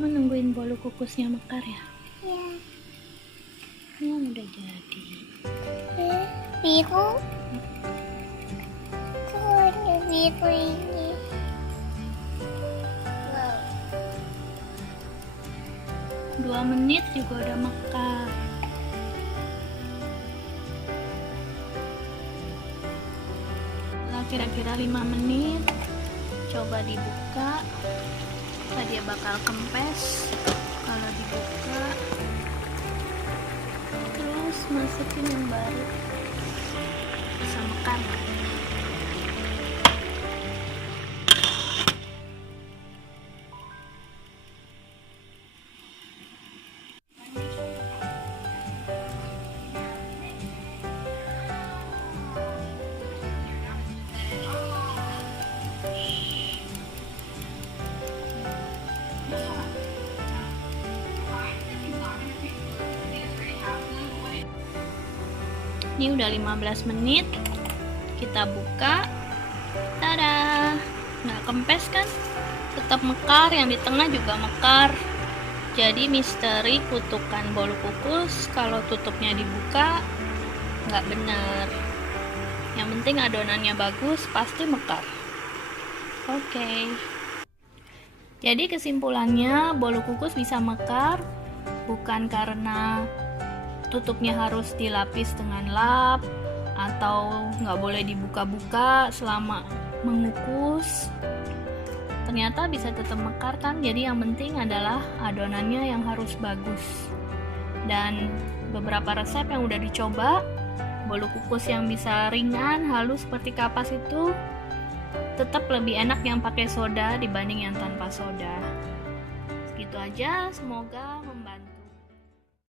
Menungguin bolu kukusnya mekar ya? Ya. Ini udah jadi. Biru. Warna biru ini. Wow. 2 menit juga udah mekar. Setelah kira-kira 5 menit, coba dibuka. Dia bakal kempes kalau dibuka. Terus masukin yang baru, bisa mekar. Ini udah 15 menit, kita buka. Tada, nggak kempes kan, tetap mekar, yang di tengah juga mekar. Jadi misteri kutukan bolu kukus kalau tutupnya dibuka nggak bener. Yang penting adonannya bagus, pasti mekar. Oke. Jadi kesimpulannya, bolu kukus bisa mekar bukan karena tutupnya harus dilapis dengan lap atau nggak boleh dibuka-buka selama mengukus. Ternyata bisa tetap mekar kan. Jadi yang penting adalah adonannya yang harus bagus. Dan beberapa resep yang udah dicoba, bolu kukus yang bisa ringan, halus seperti kapas itu tetap lebih enak yang pakai soda dibanding yang tanpa soda. Segitu aja, semoga membantu.